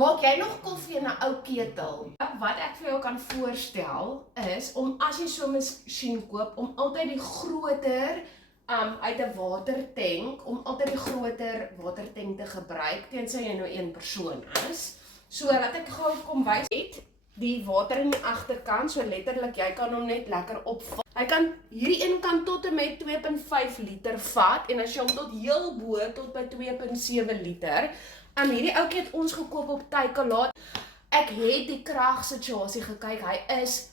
Maak jy nog koffie in 'n ou ketel? Wat ek vir jou kan voorstel is om as jy so 'n masjien koop om altyd die groter uit 'n watertank om altyd die groter watertank te gebruik tensy jy nou een persoon is. So laat ek gou kom wys het die water in die agterkant, so letterlik jy kan hom net lekker opvul. Hy kan hierdie een kan tot en met 2.5 liter vat en as jy hom tot heel bo tot by 2.7 liter. En hierdie ouetjie het ons gekoop op Takealot. Ek het die kragsituasie gekyk. Hy is,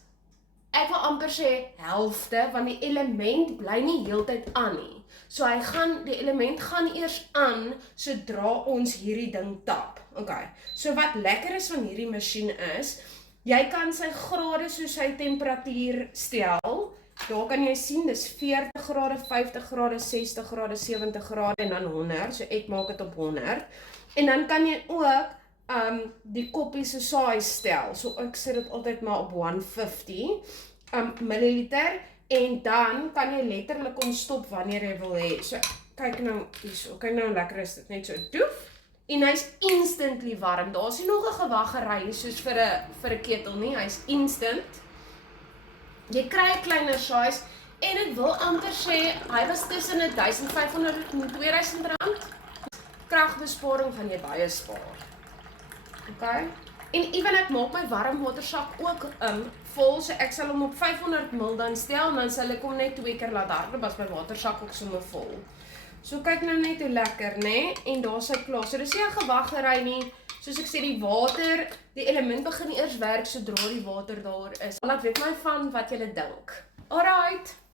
ek wil amper sê helfte, want die element bly nie heeltyd aan nie. So die element gaan eers aan sodra ons hierdie ding tap. Okay. So wat lekker is van hierdie masjien is, jy kan sy grade soos sy temperatuur stel. Daar kan jy sien, dis 40 grade, 50 grade, 60 grade, 70 grade en dan 100. So ek maak dit op 100. En dan kan jy ook die koppie se size stel. So ek sit dit altyd maar op 150 milliliter. En dan kan jy letterlik hom stop wanneer jy wil hê. So kyk nou hierso, kyk nou lekker is dit net so doef. En hy's instantly warm. Daar's nie nog 'n gewaggery soos vir 'n ketel nie. Hy's instant. Jy kry 'n kleiner size en ek wil amper sê hy was tussen 1500 en 2000 rand. Kragbesparing gaan jy baie spaar. Okay? En ewen ek maak my warmwatersak ook vol, so ek sal hom op 500 ml dan stel en dan sal ek hom net 2 keer laat hardloop as my watersak ook sommer vol. So kyk nou net hoe lekker, né? En daar's hy klaar. So dis nie 'n gewaggery nie. Soos ek sê, die water, die element begin eers werk sodra die water daar is. Laat weet my van wat julle dink. Alright.